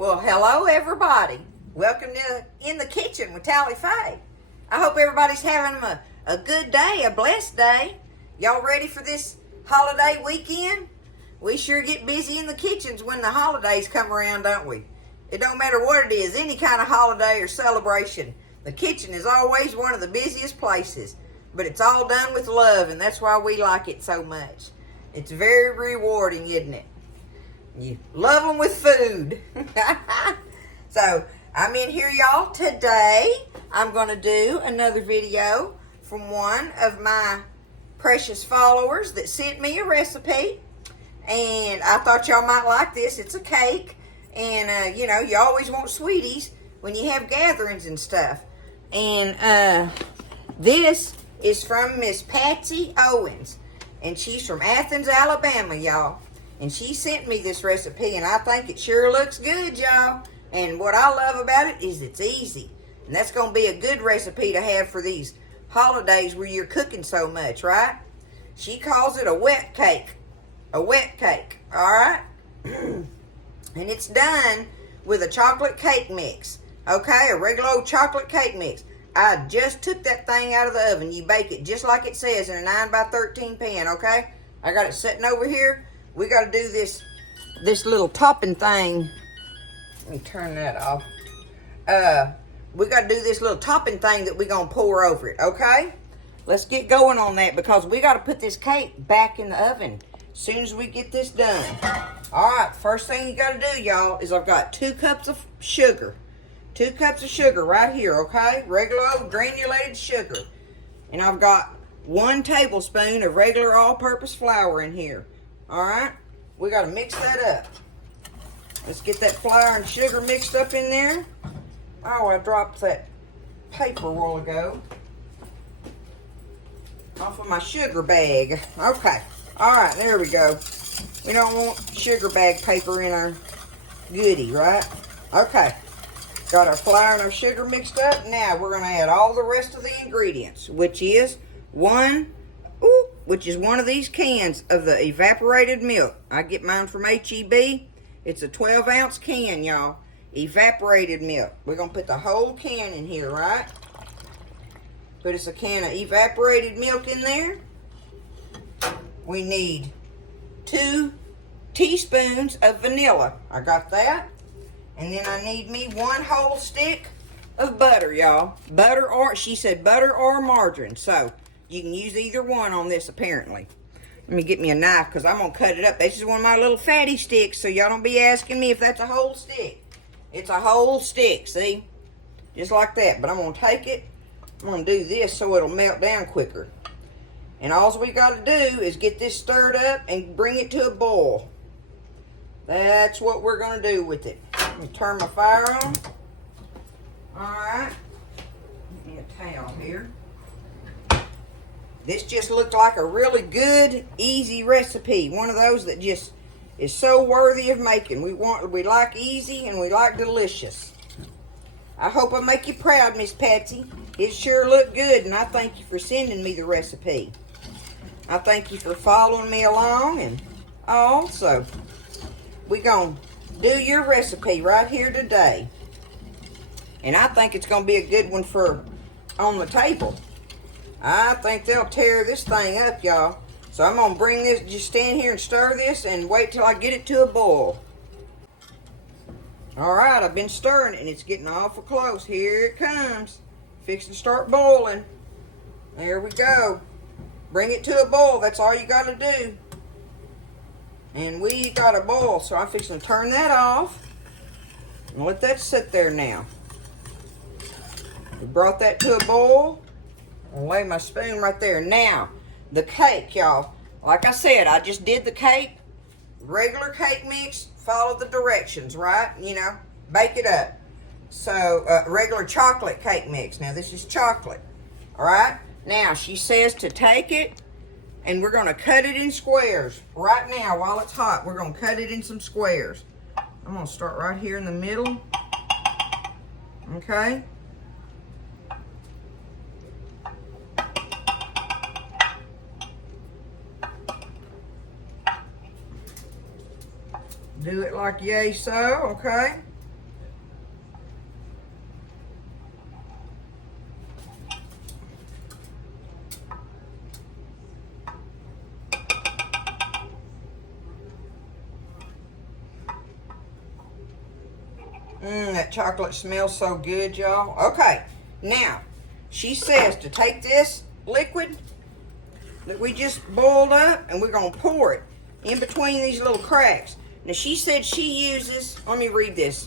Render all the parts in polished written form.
Well, hello everybody. Welcome to In the Kitchen with Tally Faye. I hope everybody's having a good day, a blessed day. Y'all ready for this holiday weekend? We sure get busy in the kitchens when the holidays come around, don't we? It don't matter what it is, any kind of holiday or celebration. The kitchen is always one of the busiest places. But it's all done with love, and that's why we like it so much. It's very rewarding, isn't it? You love them with food. So, I'm in here, y'all. Today, I'm going to do another video from one of my precious followers that sent me a recipe. And I thought y'all might like this. It's a cake. And, you know, you always want sweeties when you have gatherings and stuff. And this is from Miss Patsy Owens. And she's from Athens, Alabama, y'all. And she sent me this recipe, and I think it sure looks good, y'all. And what I love about it is it's easy. And that's going to be a good recipe to have for these holidays where you're cooking so much, right? She calls it a wet cake. A wet cake, all right? And it's done with a chocolate cake mix. Okay, a regular old chocolate cake mix. I just took that thing out of the oven. You bake it just like it says in a 9x13 pan, okay? I got it sitting over here. We got to do this little topping thing. Let me turn that off. We got to do this little topping thing that we're going to pour over it, okay? Let's get going on that because we got to put this cake back in the oven as soon as we get this done. All right, first thing you got to do, y'all, is I've got 2 cups of sugar. 2 cups of sugar right here, okay? Regular old granulated sugar. And I've got 1 tablespoon of regular all-purpose flour in here. All right? We got to mix that up. Let's get that flour and sugar mixed up in there. Oh, I dropped that paper a while ago off of my sugar bag. Okay. All right, there we go. We don't want sugar bag paper in our goodie, right? Okay. Got our flour and our sugar mixed up. Now we're going to add all the rest of the ingredients, which is one of these cans of the evaporated milk. I get mine from H-E-B. It's a 12-ounce can, y'all. Evaporated milk. We're going to put the whole can in here, right? Put us a can of evaporated milk in there. We need 2 teaspoons of vanilla. I got that. And then I need me 1 whole stick of butter, y'all. Butter or, she said butter or margarine. So, you can use either one on this, apparently. Let me get me a knife, because I'm going to cut it up. This is one of my little fatty sticks, so y'all don't be asking me if that's a whole stick. It's a whole stick, see? Just like that. But I'm going to take it. I'm going to do this so it'll melt down quicker. And all we got to do is get this stirred up and bring it to a boil. That's what we're going to do with it. Let me turn my fire on. Alright. Give me a towel here. This just looked like a really good, easy recipe. One of those that just is so worthy of making. We like easy and we like delicious. I hope I make you proud, Miss Patsy. It sure looked good, and I thank you for sending me the recipe. I thank you for following me along, and also, we're going to do your recipe right here today. And I think it's going to be a good one for on the table. I think they'll tear this thing up, y'all. So I'm going to bring this, just stand here and stir this and wait till I get it to a boil. Alright, I've been stirring it and it's getting awful close. Here it comes. Fixing to start boiling. There we go. Bring it to a boil. That's all you got to do. And we got a boil, so I'm fixing to turn that off and let that sit there now. We brought that to a boil. I'll lay my spoon right there. Now, the cake, y'all. Like I said, I just did the cake. Regular cake mix. Follow the directions, right? You know, bake it up. So, regular chocolate cake mix. Now, this is chocolate. All right? Now, she says to take it, and we're going to cut it in squares. Right now, while it's hot, we're going to cut it in some squares. I'm going to start right here in the middle. Okay? Do it like yay so, okay? That chocolate smells so good, y'all. Okay, now, she says to take this liquid that we just boiled up, and we're going to pour it in between these little cracks. Now, she said she uses, let me read this.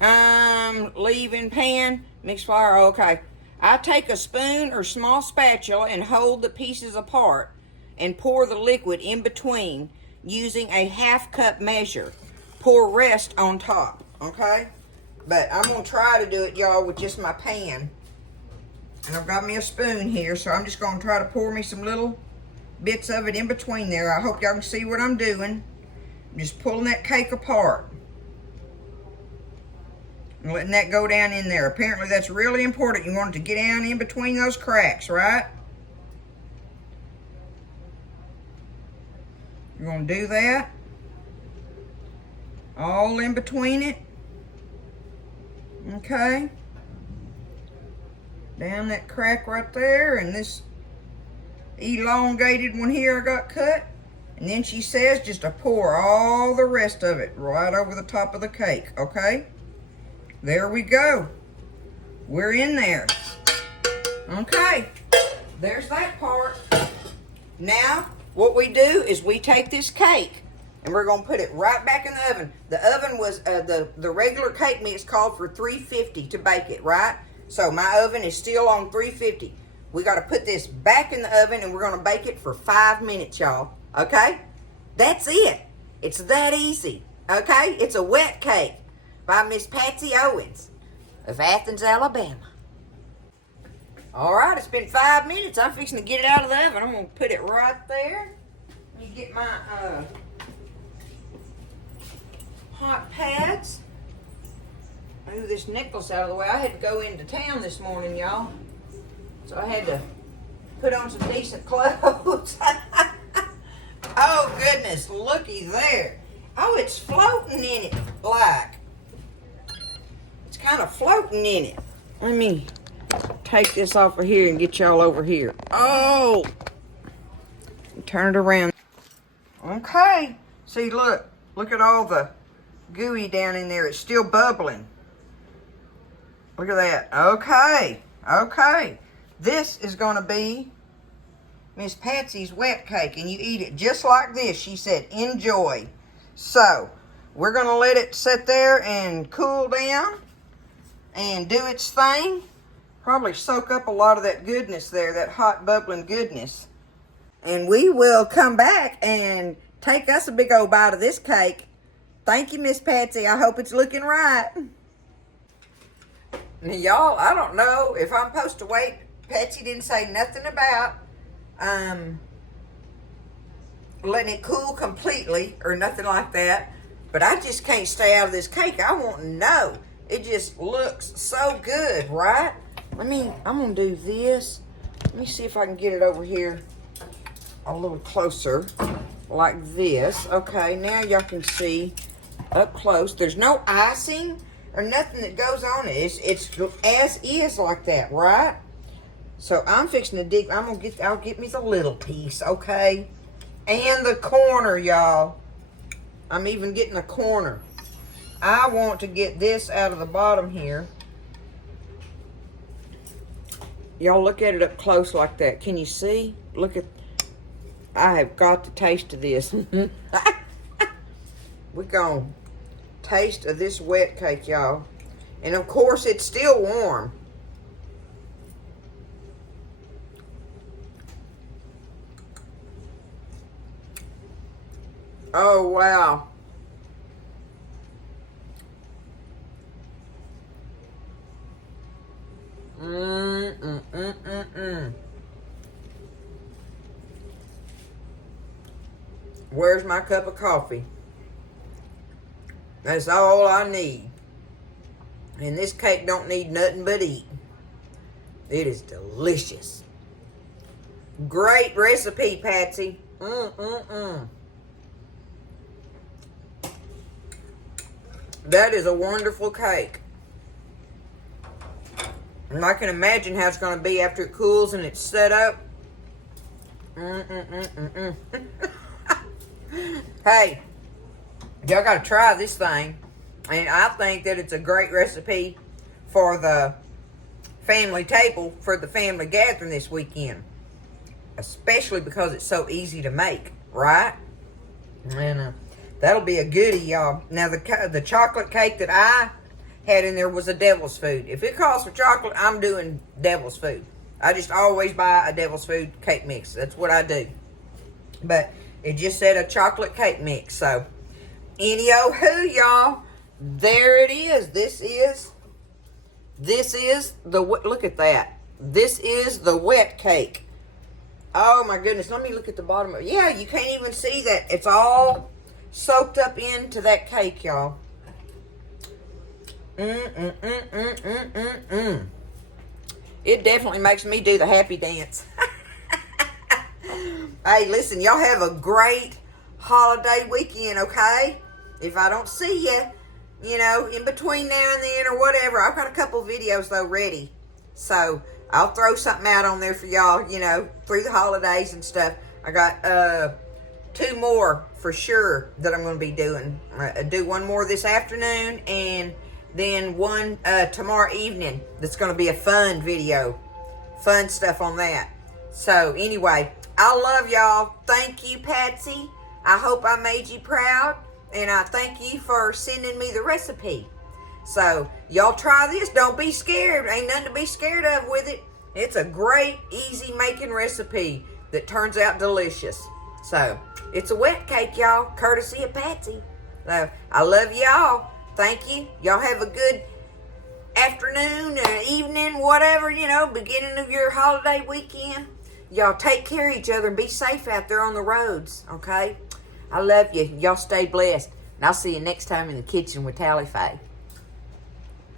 Leave-in pan, mixed flour, okay. I take a spoon or small spatula and hold the pieces apart and pour the liquid in between using a 1/2 cup measure. Pour rest on top, okay? But I'm going to try to do it, y'all, with just my pan. And I've got me a spoon here, so I'm just going to try to pour me some little bits of it in between there. I hope y'all can see what I'm doing. I'm just pulling that cake apart and letting that go down in there. Apparently that's really important. You want it to get down in between those cracks, right? You're going to do that all in between it. Okay. Down that crack right there, and this elongated one here I got cut. And then she says just to pour all the rest of it right over the top of the cake, okay? There we go. We're in there. Okay, there's that part. Now, what we do is we take this cake and we're gonna put it right back in the oven. The oven was, the regular cake mix called for 350 to bake it, right? So my oven is still on 350. We gotta put this back in the oven and we're gonna bake it for 5 minutes, y'all, okay? That's it. It's that easy, okay? It's a wet cake by Miss Patsy Owens of Athens, Alabama. All right, it's been 5 minutes. I'm fixing to get it out of the oven. I'm gonna put it right there. Let me get my hot pads. Move this necklace out of the way. I had to go into town this morning, y'all. So I had to put on some decent clothes. Oh, goodness, looky there. Oh, it's floating in it, like. It's kind of floating in it. Let me take this off of here and get y'all over here. Oh! Turn it around. Okay. See, look. Look at all the gooey down in there. It's still bubbling. Look at that. Okay. Okay. This is going to be Miss Patsy's wet cake, and you eat it just like this. She said, enjoy. So, we're going to let it sit there and cool down and do its thing. Probably soak up a lot of that goodness there, that hot bubbling goodness. And we will come back and take us a big old bite of this cake. Thank you, Miss Patsy. I hope it's looking right. Now, y'all, I don't know if I'm supposed to wait. Patsy didn't say nothing about letting it cool completely or nothing like that. But I just can't stay out of this cake. I want to know. It just looks so good, right? I'm going to do this. Let me see if I can get it over here a little closer like this. Okay, now y'all can see up close. There's no icing or nothing that goes on it. It's as is like that, right? So I'm fixing to dig. I'll get me the little piece, okay? And the corner, y'all. I'm even getting a corner. I want to get this out of the bottom here. Y'all look at it up close like that. Can you see? Look at, I have got the taste of this. We're going to taste of this wet cake, y'all. And of course, it's still warm. Oh, wow. Where's my cup of coffee? That's all I need. And this cake don't need nothing but eat. It is delicious. Great recipe, Patsy. That is a wonderful cake. And I can imagine how it's going to be after it cools and it's set up. Hey, y'all got to try this thing. And I think that it's a great recipe for the family table, for the family gathering this weekend. Especially because it's so easy to make, right? And that'll be a goodie, y'all. Now, the chocolate cake that I had in there was a devil's food. If it calls for chocolate, I'm doing devil's food. I just always buy a devil's food cake mix. That's what I do. But it just said a chocolate cake mix. So, any-oh-hoo, y'all. There it is. This is the, look at that. This is the wet cake. Oh my goodness, let me look at the bottom of it. Yeah, you can't even see that. It's all soaked up into that cake, y'all. It definitely makes me do the happy dance. Hey, listen, y'all have a great holiday weekend, okay? If I don't see you, in between now and then or whatever, I've got a couple videos, though, ready. So, I'll throw something out on there for y'all, through the holidays and stuff. I got 2 more for sure that I'm going to be doing. Do one more this afternoon and then one tomorrow evening that's going to be a fun video. Fun stuff on that. So, anyway, I love y'all. Thank you, Patsy. I hope I made you proud. And I thank you for sending me the recipe. So, y'all try this. Don't be scared. Ain't nothing to be scared of with it. It's a great, easy making recipe that turns out delicious. So, it's a wet cake, y'all, courtesy of Patsy. So, I love y'all. Thank you. Y'all have a good afternoon, evening, whatever, beginning of your holiday weekend. Y'all take care of each other and be safe out there on the roads, okay? I love you. Y'all stay blessed. And I'll see you next time in the kitchen with Tally Faye.